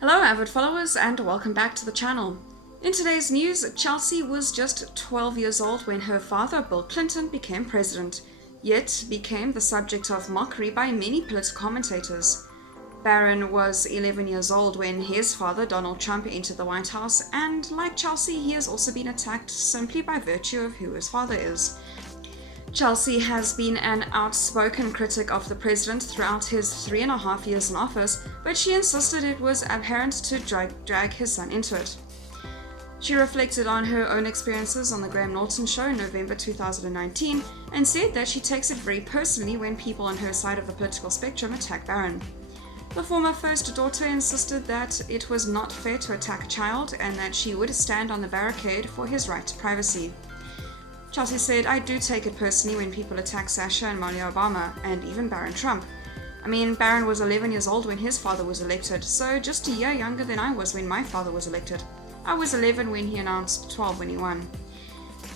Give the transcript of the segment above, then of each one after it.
Hello avid followers and welcome back to the channel. In today's news, Chelsea was just 12 years old when her father Bill Clinton became president, yet became the subject of mockery by many political commentators. Barron was 11 years old when his father Donald Trump entered the White House, and like Chelsea, he has also been attacked simply by virtue of who his father is. Chelsea has been an outspoken critic of the president throughout his 3.5 years in office, but she insisted it was abhorrent to drag his son into it. She reflected on her own experiences on the Graham Norton show in November 2019 and said that she takes it very personally when people on her side of the political spectrum attack Barron. The former first daughter insisted that it was not fair to attack a child and that she would stand on the barricade for his right to privacy. Chelsea said, "I do take it personally when people attack Sasha and Melania Obama, and even Barron Trump. I mean, Barron was 11 years old when his father was elected, so just a year younger than I was when my father was elected. I was 11 when he announced 12 when he won.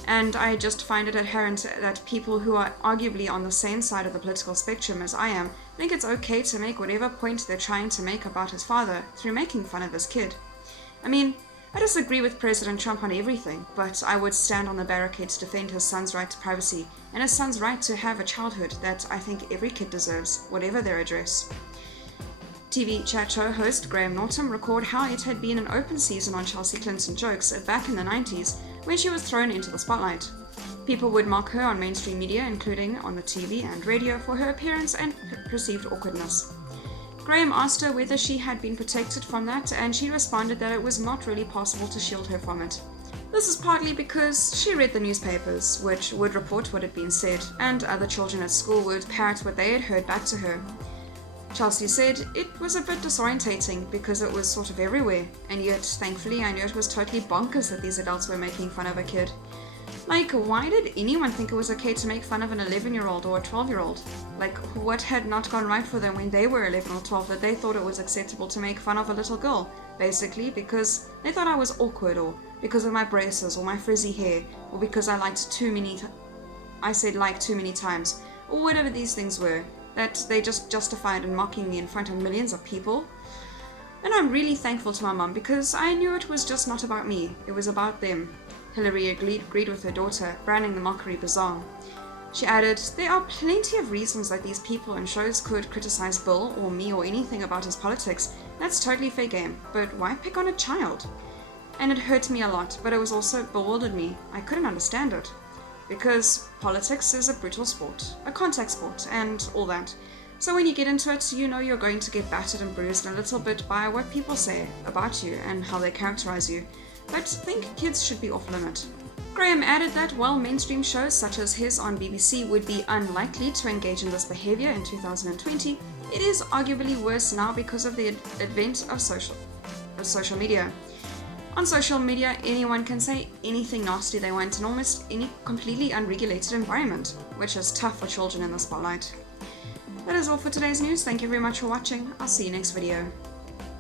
And I just find it abhorrent that people who are arguably on the same side of the political spectrum as I am think it's okay to make whatever point they're trying to make about his father through making fun of his kid. I mean, I disagree with President Trump on everything, but I would stand on the barricade to defend his son's right to privacy and his son's right to have a childhood that I think every kid deserves, whatever their address." TV chat show host Graham Norton recalled how it had been an open season on Chelsea Clinton jokes back in the 90s when she was thrown into the spotlight. People would mock her on mainstream media, including on the TV and radio, for her appearance and perceived awkwardness. Graham asked her whether she had been protected from that, and she responded that it was not really possible to shield her from it. This is partly because she read the newspapers, which would report what had been said, and other children at school would parrot what they had heard back to her. Chelsea said, "It was a bit disorientating because it was sort of everywhere, and yet thankfully I knew it was totally bonkers that these adults were making fun of a kid. Like, why did anyone think it was okay to make fun of an 11-year-old or a 12-year-old? Like, what had not gone right for them when they were 11 or 12 that they thought it was acceptable to make fun of a little girl? Basically, because they thought I was awkward, or because of my braces, or my frizzy hair, or because I said like too many times, or whatever these things were, that they just justified in mocking me in front of millions of people? And I'm really thankful to my mum because I knew it was just not about me, it was about them." Hillary agreed with her daughter, branding the mockery bizarre. She added, "There are plenty of reasons that these people on shows could criticize Bill or me or anything about his politics. That's totally fair game, but why pick on a child? And it hurt me a lot, but it was also bewildered me. I couldn't understand it. Because politics is a brutal sport, a contact sport, and all that. So when you get into it, you know you're going to get battered and bruised a little bit by what people say about you and how they characterize you. But think kids should be off limit." Graham added that while mainstream shows such as his on BBC would be unlikely to engage in this behavior in 2020, it is arguably worse now because of the advent of social media. On social media, anyone can say anything nasty they want in almost any completely unregulated environment, which is tough for children in the spotlight. That is all for today's news. Thank you very much for watching. I'll see you next video.